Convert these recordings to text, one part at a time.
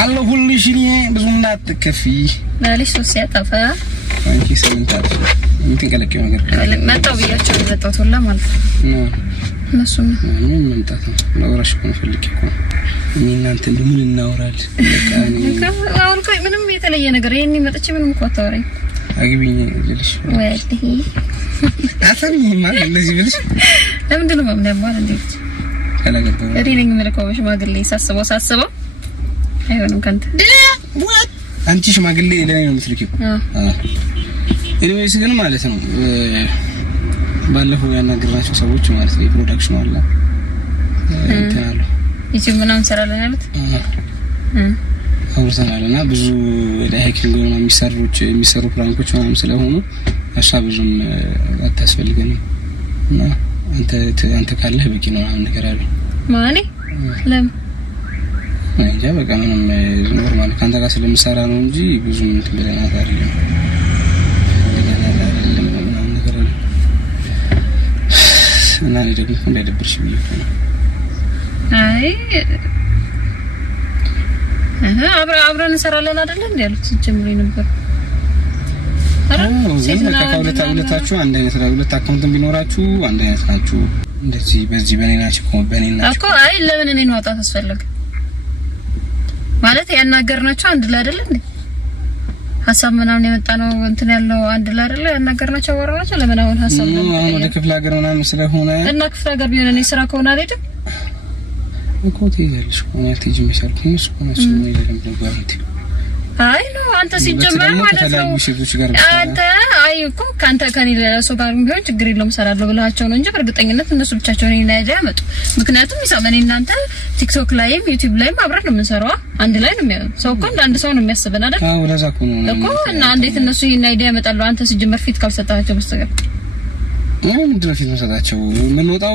አለሁልሽ እኔ ብዙ እንዳትከፊ ማለሽ ነው ሲያጠፋ አንቺ ሰምንታት እንትንቀለቀው ነገር መጣው ብያቸው መጣው ሁላ ማለት ነው እነሱ ምን መምጣት ነው ለወራሽ ፈልክ እኮ እናንተ ምን እናወራል በቃ አሁን ቆይ ምንም የተለየ ነገር ይሄን መጥቼ ምንም እኮ አታወራኝ አግቢኝ ልልሽ ወይኔ አሰብኝ ማለት እንደዚህ ብልሽ ለምንድን ነው ማምን ያማል እንዴ ካላገባው እኔ መልካው ሽማግሌ ሳስበው አይሆንም ካንተ what አንቺ ሽማግሌ ለኔ ነው የምትልኪው ኤኒዌይስ ግን ማለት ነው ባለፈው ያናገርናቸው ሰዎች ማለት ነው ፕሮዳክሽን አለ እንታለ ይችም ምናምን ሰራለን ያሉት አውርተናልና ብዙ ለሃይኪንግ ነው የሚሰሩ ፕላንኮች ምናምን ስለሆኑ አሻብዙም አታስፈልገንም እና አንተ ካለህ በቂ ነው ምናምን ነገር አለ ማኔ ለም እንጃ በቃ ምንም ኖርማል ካንተ ጋር ስለምሰራ ነው እንጂ ብዙ እንትን ብለናት አይደለም እና እኔ ደግሞ እንዳይደብርሽ ብዬ ነው አይ አብረን እንሰራለን አይደል እንዴ ያሉት ጀምሮ ነበር ሁለታችሁ አንድ አይነት ሁለት አካውንት ቢኖራችሁ አንድ አይነት ናችሁ እንደዚህ በዚህ በኔናችሁ እኮ አይ ለምን እኔን ማውጣት አስፈልግ ማለት ያናገርናቸው አንድ ላይ አይደል እንዴ ሐሳብ ምናምን የመጣ ነው እንትን ያለው አንድ ላይ አይደል ያናገርናቸው አወራናቸው ለምን አሁን ሐሳብ ነው ወደ ክፍለ ሀገር ምናምን ስለሆነ እና ክፍለ ሀገር ቢሆን እኔ ስራ ከሆነ አይደል እኮ ትይዛለሽ ሆነ አትይጂ መሰልኩኝ እሱ ነው ይለለም ጓንቲ አይ ነው አንተ ሲጀመር ማለት ነው አንተ አይ እኮ ካንተ ከኔ ለሰው ጋር ቢሆን ችግር የለውም ሰራለሁ ብለሃቸው ነው እንጂ በእርግጠኝነት እነሱ ብቻቸውን ይናይዳ ያመጡ ምክንያቱም ይሰማን እናንተ ቲክቶክ ላይም ዩቲዩብ ላይም አብረን ነው የምንሰራው አንድ ላይ ነው ሰው እኮ አንድ ሰው ነው የሚያስበን አይደል አዎ ለዛ እኮ ነው እኮ እና እንዴት እነሱ ይናይዳ ያመጣሉ አንተ ሲጀመር ፊት ካልሰጣቸው በስተቀር ምንድን ነው ፊት መሰጣቸው ምን ወጣው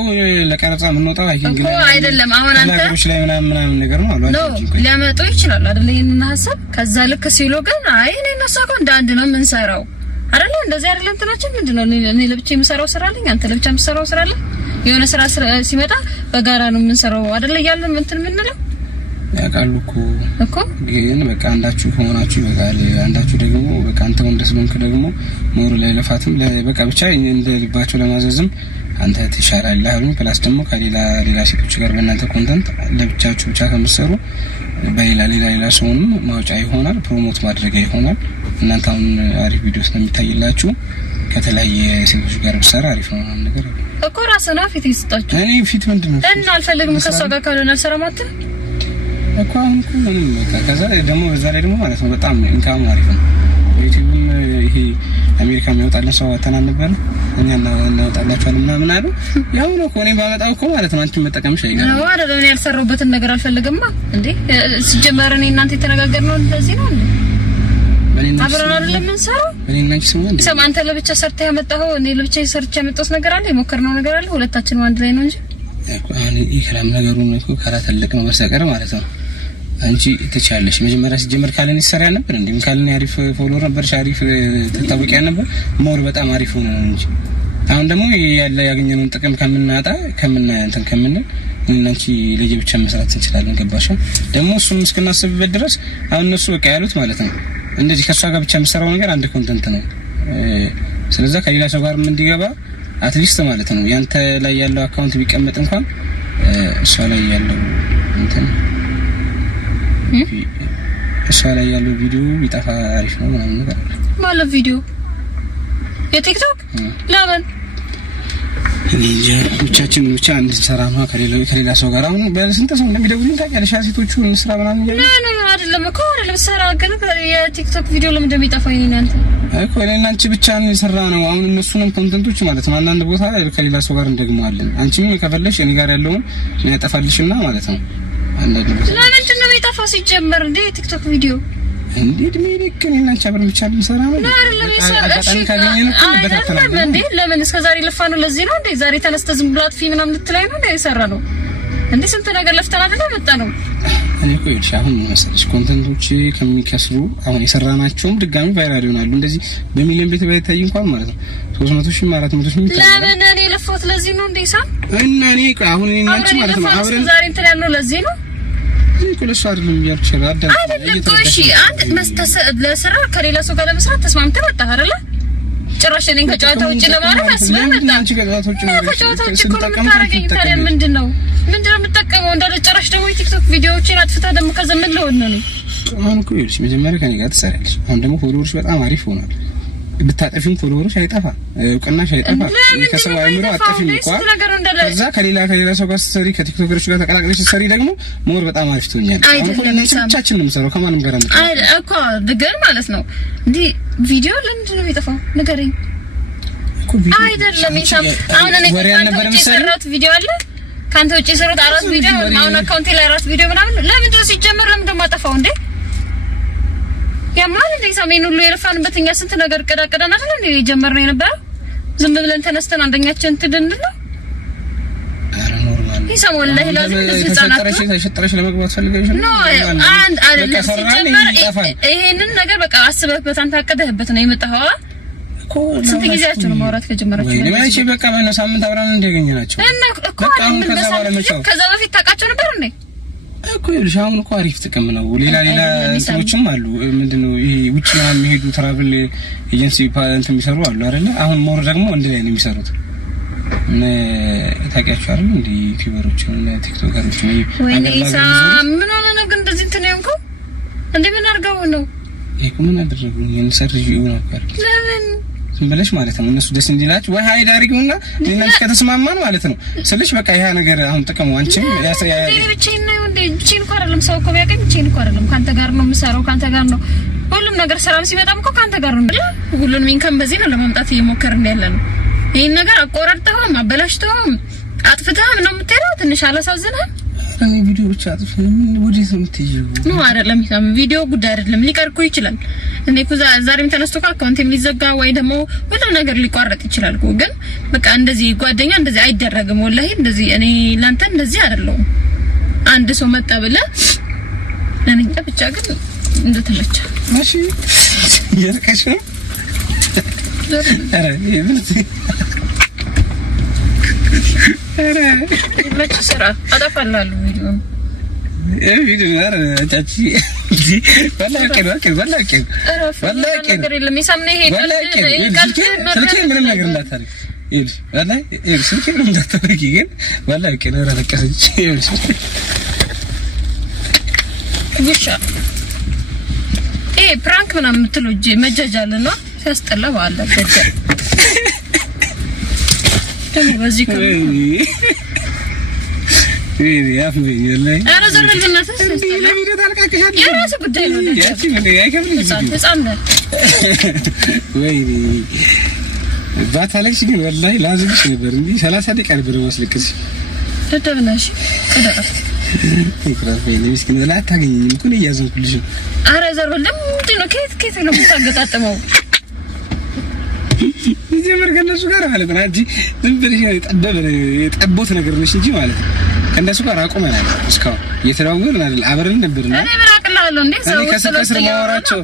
ለቀረጻ ምን ወጣው አይኪንግ እኮ አይደለም አሁን አንተ ነገሮች ላይ ምናምን ነገር ነው አሏቸው እንጂ ሊያመጡ ይችላል አይደል ይሄንን ሐሳብ ከዛ ልክ ሲሉ ግን አይ እኔ እነሱ እኮ እንደ አንድ ነው የምንሰራው አይደል እንደዚህ አይደለም እንትናችን ምንድነው እኔ ለብቻ የምሰራው ስራ አለኝ አንተ ለብቻ የምሰራው ስራ አለ የሆነ ስራ ሲመጣ በጋራ ነው የምንሰራው አይደል ያለን እንትን ምንለው ያቃሉ እኮ ግን በቃ አንዳችሁ ከሆናችሁ ይበቃል አንዳችሁ ደግሞ በቃ አንተ ወንደስሎንክ ደግሞ ሞር ላይ ለፋትም በቃ ብቻ እንደ ልባቸው ለማዘዝም አንተ ትሻላለህ አሉኝ ፕላስ ደግሞ ከሌላ ሴቶች ጋር በእናንተ ኮንተንት ለብቻችሁ ብቻ ከምትሰሩ በሌላ ሰውንም ማውጫ ይሆናል ፕሮሞት ማድረግ ይሆናል እናንተ አሁን አሪፍ ቪዲዮ ስለሚታይላችሁ ከተለያየ ሴቶች ጋር ብሰራ አሪፍ ነው ነገር እኮ ራስና ፊት ይስጣችሁ እኔ ፊት ምንድነው እና አልፈልግም ከሷ ጋር ካልሆነ አልሰራም አትል እኮ አሁን ምንም ከዛ ደግሞ በዛ ላይ ደግሞ ማለት ነው በጣም ኢንካም አሪፍ ነው ዩቲዩብም ይሄ አሜሪካ የሚያወጣልን ሰው አተናን ነበር እኛ እናወጣላችኋለን ምናምን አሉ ያው ነው እኔ ባመጣው እኮ ማለት ነው አንቺ መጠቀምሽ አይገርም ነው አይደል እኔ ያልሰራሁበትን ነገር አልፈልግምማ እንዴ ሲጀመር እኔ እናንተ የተነጋገርነው እንደዚህ ነው እንዴ አብረን አይደለም እንሰራው እኔ እና አንቺ ሰማ አንተ ለብቻ ሰርተህ ያመጣኸው እኔ ለብቻ ሰርቼ ያመጣሁት ነገር አለ የሞከርነው ነገር አለ ሁለታችንም አንድ ላይ ነው እንጂ አሁን ይከራም ነገሩን እኮ ካላተለቀ ነው በስተቀር ማለት ነው አንቺ ትቻለሽ መጀመሪያ ሲጀመር ካለን ይሰራ ነበር እንዴ ካለን አሪፍ ፎሎወር ነበር አሪፍ ተጣበቂያ ነበር ሞር በጣም አሪፍ ሆነ እንጂ አሁን ደግሞ ያገኘነውን ጥቅም ከምን እናንቺ ለየብቻ መስራት እንችላለን ገባሽ ደግሞ እሱን እስከናስብበት ድረስ አሁን እነሱ በቃ ያሉት ማለት ነው እንደዚህ ከሷ ጋር ብቻ የምሰራው ነገር አንድ ኮንተንት ነው ስለዚህ ከሌላ ሰው ጋር ምን እንዲገባ አትሊስት ማለት ነው ያንተ ላይ ያለው አካውንት ቢቀመጥ እንኳን እሷ ላይ ያለው እንትን እሷ ላይ ያለው ቪዲዮ ቢጠፋ አሪፍ ነው ምናምን ነገር ማለት ቪዲዮ የቲክቶክ ለምን ብቻችን ብቻ እንድንሰራ ነው ከሌላ ሰው ጋር አሁን በስንት ሰው እንደሚደውሉኝ ታውቂያለሽ ሴቶቹ እንስራ ምናምን ይላሉ ነው አይደለም እኮ አይደለም ሰራ ግን የቲክቶክ ቪዲዮ ለምን እንደሚጠፋ ይናንተ እኮ ለእናንቺ ብቻ ነው የሰራ ነው አሁን እነሱንም ኮንተንቶች ማለት ነው አንዳንድ ቦታ ከሌላ ሰው ጋር እንደግመዋለን አንቺም ከፈለሽ እኔ ጋር ያለውን ያጠፋልሽና ማለት ነው ለምንድን ነው የጠፋው ሲጀመር እንዴ ቲክቶክ ቪዲዮ እንዴ ድሜ ልክ እኔና አንቺ አብረን ብቻ ልንሰራ ነው አጋጣሚ ካገኘን እኮ በተተናል እንዴ ለምን እስከ ዛሬ ለፋነው ለዚህ ነው እንዴ ዛሬ ተነስተ ዝም ብላት ፊልም ምናምን ልትላይ ነው እንዴ የሰራ ነው እንዴ ስንት ነገር ለፍተን አይደል መጣ ነው እኔ እኮ ይልሽ አሁን መሰለሽ ኮንተንቶች ከሚከስሩ አሁን የሰራናቸውም ድጋሚ ቫይራል ይሆናሉ እንደዚህ በሚሊዮን ቤት ባይታይ እንኳን ማለት ነው 300,000 400,000 ለምን እኔ ለፋት ለዚህ ነው እንዴ ሳ እና እኔ አሁን እኔና አንቺ ማለት ነው አብረን ዛሬ እንትን ያለው ለዚህ ነው ለሱ አይደለም እያልኩሽ ነው። እሺ አንተ ለስራ ከሌላ ሰው ጋር ለመስራት ተስማምተህ መጣህ አይደለ? ጭራሽ እኔን ከጨዋታ ውጪ ለማድረግ አስበህ መጣህ። ከጨዋታ ውጪ እኮ የምታረገኝ ታዲያ ምንድነው የምጠቀመው? እንዳለ ጭራሽ ደግሞ የቲክቶክ ቪዲዮዎችን አጥፍተህ ደግሞ ከዛ ምን ልሆን ነው? አሁን እኮ ይኸውልሽ መጀመሪያ ከኔ ጋር ትሰሪያለሽ። አሁን ደግሞ ፎሎወርሽ በጣም አሪፍ ሆኗል። ብታጠፊም ፎሎወርሽ አይጠፋ፣ እውቅናሽ አይጠፋ። ከሰው አይምሮ አጠፊም እንኳን ከዛ ከሌላ ሰው ጋር ስትሰሪ ከቲክቶከሮች ጋር ተቀላቅለሽ ስትሰሪ ደግሞ ሞር በጣም አሪፍ ትሆኛለሽ። አሁን ሁላችንም ነው የምሰራው ከማንም ጋር እኮ ግን ማለት ነው እንዴ ቪዲዮ ለምንድን ነው የሚጠፋው? ንገረኝ እኮ ቪዲዮ አይደለም ይሳም አሁን እኔ ከሰራሁት ቪዲዮ አለ ካንተ ውጪ ሰራሁት 4 ቪዲዮ አሁን አካውንቴ ላይ 4 ቪዲዮ ምናምን ለምን ድረስ ሲጀመር ለምን እንደማጠፋው እንዴ? ያማል እንዴ ሰሜን ሁሉ የለፋንበት እኛ ስንት ነገር ቀዳቀዳና አይደል እንዴ የጀመርነው የነበረው? ዝም ብለን ተነስተን አንደኛችን ትድንል ነው። አረ ኖርማል ይሳም ወላሂ ለምን እንደዚህ ተሸጠረሽ ለመግባት ፈልገሽ ነው? አንድ አይደለም ሲጀመር ይሄንን ነገር በቃ አስበህበት አንተ አቀደህበት ነው የመጣኸው እኮ። ስንት ጊዜያችሁ ነው ማውራት ከጀመራችሁ? ወይ ለማይቼ በቃ በእነሱ ሳምንት አብረን እንደገኘናቸው በቃ አሁን ከዛ በፊት ታውቃቸው ነበር እንዴ? እኮ ይኸውልሽ አሁን እኮ አሪፍ ጥቅም ነው። ሌላ እንትኖችም አሉ። ምንድነው ይሄ ውጪ ምናምን የሚሄዱ ትራቭል ኤጀንሲ እንትን የሚሰሩ አሉ አይደለ? አሁን ሞር ደግሞ እንደ ላይ ነው የሚሰሩት። ታውቂያቸው አይደል? እንደ ዩቲዩበሮች እና ቲክቶከሮች ነው። ምን ሆነ ነው ግን እንደዚህ እንትን ነው እንኳን እንዴ? ምን አድርገው ነው? ይሄ ምን አደረጉ? እንሰርጅ ይሆን ነበር ለምን ብለሽ ማለት ነው። እነሱ ደስ እንዲላችሁ ወይ ሃይድ አድርጊውና ለነሱ ከተስማማን ማለት ነው ስልሽ በቃ ያ ነገር አሁን ጥቅሙ አንቺም ብቻዬን ነው እንዴ? ብቻዬን እኮ አይደለም ሰው እኮ ቢያቀኝ ብቻዬን እኮ አይደለም ካንተ ጋር ነው የምሰራው፣ ካንተ ጋር ነው ሁሉም ነገር። ሰላም ሲመጣም እኮ ካንተ ጋር ነው። ሁሉንም ኢንካም በዚህ ነው ለማምጣት እየሞከርን ያለ ነው። ይሄን ነገር አቆራርጠውም አበላሽተውም አጥፍተህም ነው የምትሄደው። ትንሽ አላሳዝንህም? እኔ ቪዲዮ ብቻ አጥፍተህ ምን ወዴት ነው የምትሄጂው? ነው አይደለም ይሳም ቪዲዮ ጉዳይ አይደለም። ሊቀር እኮ ይችላል። እኔ እኮ ዛሬም ተነስቶ አካውንት የሚዘጋ ወይ ደግሞ ሁሉ ነገር ሊቋረጥ ይችላል እኮ። ግን በቃ እንደዚህ ጓደኛ እንደዚህ አይደረግም። ወላሂ እንደዚህ እኔ ላንተ እንደዚህ አይደለም። አንድ ሰው መጣ ብለህ ለኔ ብቻ ግን እንደተመቸ እሺ የርቀሽ ነው። አረ መች ስራ አጠፋላለሁ ቪዲዮ ኧረ ቻቺ ወላሂ ምንም ነገር እንዳታረጊ ይኸውልሽ ስልኬ ምንም እንዳታረጊ ግን ወላሂ ቀን ረለቀሰች ውሻ ፕራንክ ምናምን የምትለው እጄ መጃጃል ነው ሲያስጠላ ባለ ገጀ ደግሞ በዚህ ከ ያፍ በየለይ አረ ዘርልብና ተሰስተ ለቪዲዮ ታልቃቀሻል የራስ ጉዳይ ነው ያቺ ምን ያይከብልሽ ህፃን ነው ወይኔ ባታለቅሽ ግን ወላሂ ላዝብሽ ነበር እንዴ 30 ደቂቃ ነበር ማስለቅሽ ተደብናሽ ቀደቀት ይክራፍ በይኔ ምስኪን ወላ አታገኝም እኮ ነው ያዘንኩልሽ አረ ዘርልም ምንድነው ከየት ነው የምታገጣጥመው ይጀምር ከነሱ ጋር ማለት ነው እንጂ ዝም ብለሽ የጠቦት ነገር ነሽ እንጂ ማለት ነው ከእነሱ ጋር አቁመናል እስካሁን እየተደዋወልን አይደል አብረን ነበርና እኔ ብራቅላለሁ እንዴ ሰው ከስር ማወራቸው